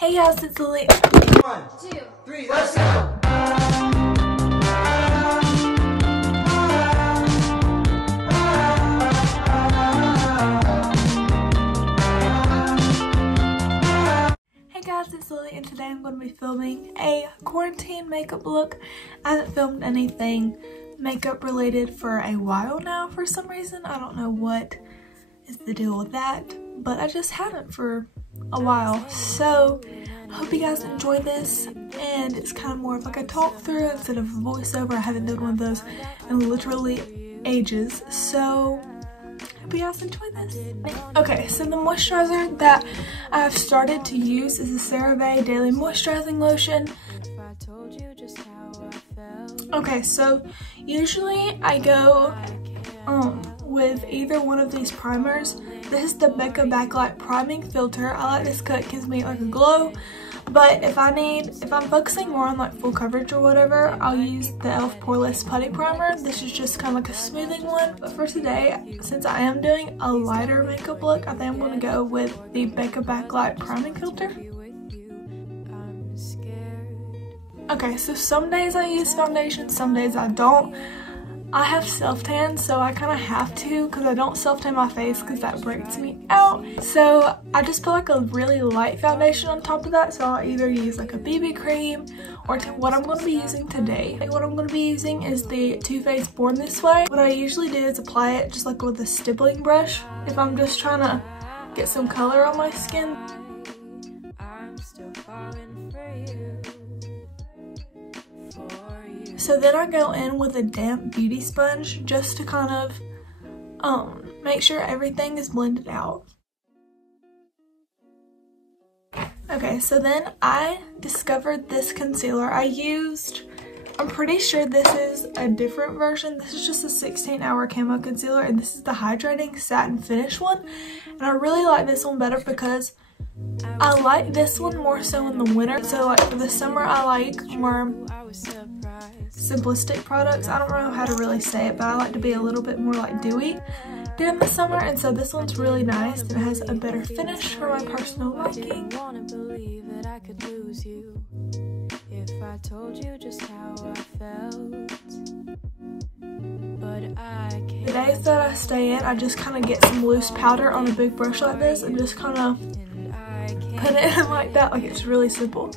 Hey guys, it's Lily. 1, 2, 3, let's go! Hey guys, it's Lily and today I'm going to be filming a quarantine makeup look. I haven't filmed anything makeup related for a while now for some reason. I don't know what is the deal with that, but I just haven't for a while. So I hope you guys enjoy this, and it's kind of more of like a talk through instead of a voiceover. I haven't done one of those in literally ages, so hope you guys enjoy this. Okay, so the moisturizer that I've started to use is the CeraVe Daily Moisturizing Lotion. Okay, so usually I go with either one of these primers. This is the Becca Backlight Priming Filter. I like this because it gives me like a glow. But if I'm focusing more on like full coverage or whatever, I'll use the e.l.f. Poreless Putty Primer. This is just kind of like a smoothing one. But for today, since I am doing a lighter makeup look, I think I'm going to go with the Becca Backlight Priming Filter. Okay, so some days I use foundation, some days I don't. I have self-tan, so I kind of have to because I don't self-tan my face because that breaks me out. So I just put like a really light foundation on top of that, so I'll either use like a BB cream or what I'm going to be using today. What I'm going to be using is the Too Faced Born This Way. What I usually do is apply it just like with a stippling brush if I'm just trying to get some color on my skin. So then I go in with a damp beauty sponge just to kind of make sure everything is blended out. Okay, so then I discovered this concealer. I'm pretty sure this is a different version. This is just a 16-hour camo concealer, and this is the Hydrating Satin Finish one. And I really like this one better because I like this one more so in the winter. So like for the summer, I like more simplistic products. I don't know how to really say it, but I like to be a little bit more like dewy during the summer, and so this one's really nice and it has a better finish for my personal liking. The days that I stay in, I just kind of get some loose powder on a big brush like this and just kind of put it in like that. Like, it's really simple.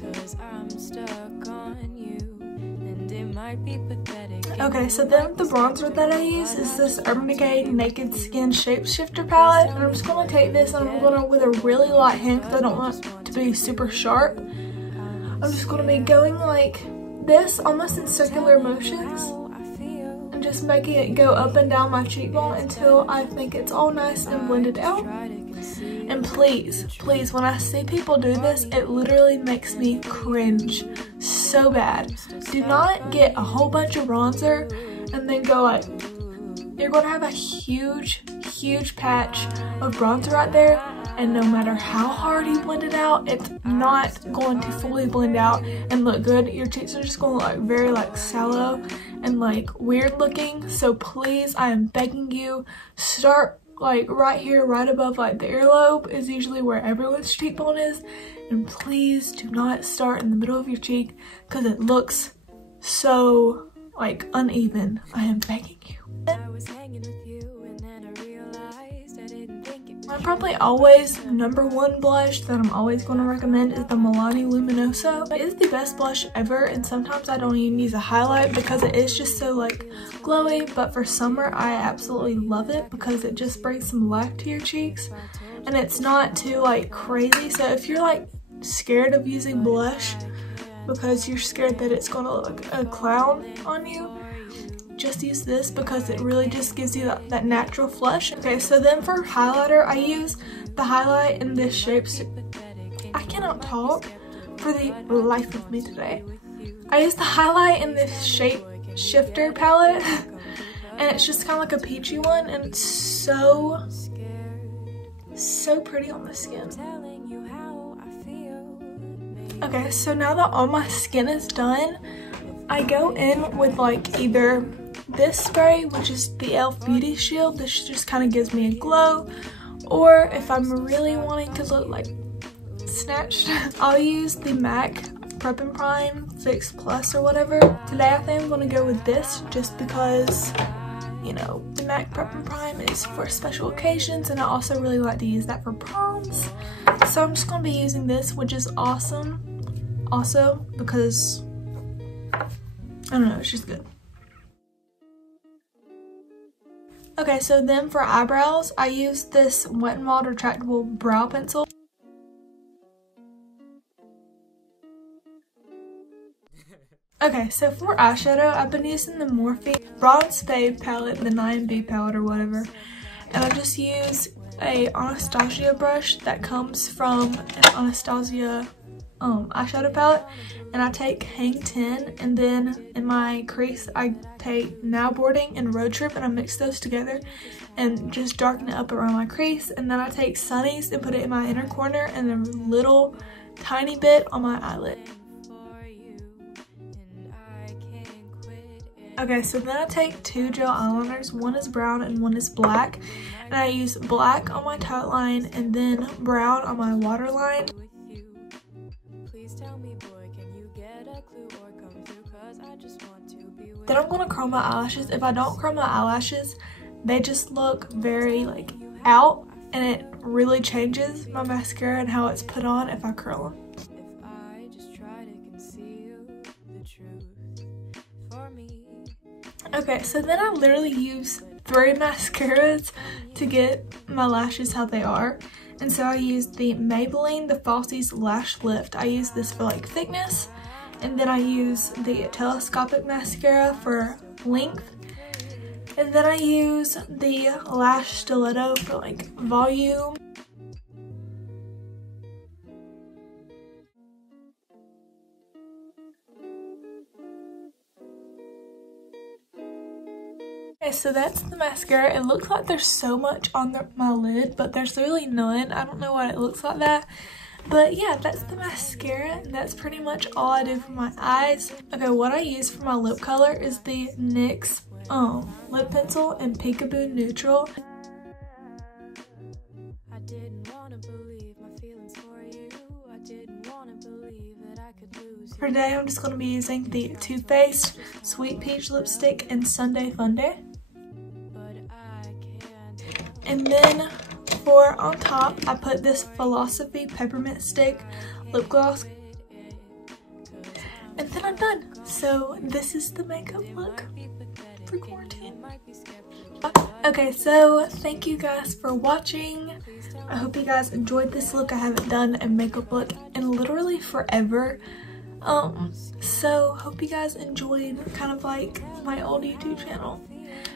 Okay, so then the bronzer that I use is this Urban Decay Naked Skin Shapeshifter palette, and I'm just going to take this and I'm going to, with a really light hand because I don't want it to be super sharp, I'm just going to be going like this, almost in circular motions, and just making it go up and down my cheekbone until I think it's all nice and blended out. And please, when I see people do this, it literally makes me cringe so bad. Do not get a whole bunch of bronzer and then go like, you're going to have a huge patch of bronzer right there, and no matter how hard you blend it out, it's not going to fully blend out and look good. Your cheeks are just going to look like very like sallow and like weird looking. So please, I am begging you, start like right here, right above like the earlobe is usually where everyone's cheekbone is, and please do not start in the middle of your cheek because it looks so like uneven. I am begging you. My probably always #1 blush that I'm always going to recommend is the Milani Luminoso. It is the best blush ever, and sometimes I don't even use a highlight because it is just so like glowy, but for summer I absolutely love it because it just brings some life to your cheeks and it's not too like crazy. So if you're like scared of using blush because you're scared that it's going to look like a clown on you, just use this because it really just gives you that natural flush. Okay, so then for highlighter, I use the highlight in this shape. I cannot talk for the life of me today. I use the highlight in this Shape Shifter palette, and it's just kind of like a peachy one, and it's so pretty on the skin. Okay, so now that all my skin is done, I go in with like either this spray, which is the e.l.f. Beauty Shield. This just kind of gives me a glow, or if I'm really wanting to look like snatched. I'll use the MAC Prep and Prime Fix Plus or whatever. Today I think I'm gonna go with this just because, you know, the MAC Prep and Prime is for special occasions and I also really like to use that for proms. So I'm just gonna be using this, which is awesome. Also because, I don't know, it's just good. Okay, so then for eyebrows, I use this Wet n Wild retractable brow pencil. Okay, so for eyeshadow, I've been using the Morphe Bronze Fade palette, the 9B palette or whatever. And I just use a Anastasia brush that comes from an Anastasia eyeshadow palette. And I take Hang 10, and then in my crease, I take Now Boarding and Road Trip, and I mix those together and just darken it up around my crease. And then I take Sunny's and put it in my inner corner and a little tiny bit on my eyelid. Okay, so then I take two gel eyeliners, one is brown and one is black, and I use black on my tight line and then brown on my waterline. Then I'm gonna curl my eyelashes. If I don't curl my eyelashes, they just look very like out, and it really changes my mascara and how it's put on if I curl them. Okay, so then I literally use 3 mascaras to get my lashes how they are. And so I use the Maybelline, the Falsies Lash Lift. I use this for like thickness. And then I use the Telescopic Mascara for length. And then I use the Lash Stiletto for like volume. Okay, so that's the mascara. It looks like there's so much on my lid, but there's really none. I don't know why it looks like that. But yeah, that's the mascara, and that's pretty much all I do for my eyes. Okay, what I use for my lip color is the NYX lip pencil in Peekaboo Neutral. For today, I'm just going to be using the Too Faced Sweet Peach lipstick in Sunday Funday. And then for on top, I put this Philosophy Peppermint Stick lip gloss. And then I'm done. So this is the makeup look for quarantine. Okay, so thank you guys for watching. I hope you guys enjoyed this look. I haven't done a makeup look in literally forever. So hope you guys enjoyed kind of like my old YouTube channel.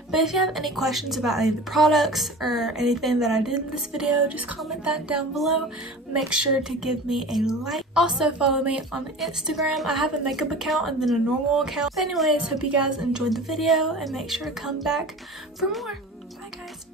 But if you have any questions about any of the products or anything that I did in this video, just comment that down below. Make sure to give me a like. Also follow me on Instagram. I have a makeup account and then a normal account. But anyways, hope you guys enjoyed the video and make sure to come back for more. Bye guys.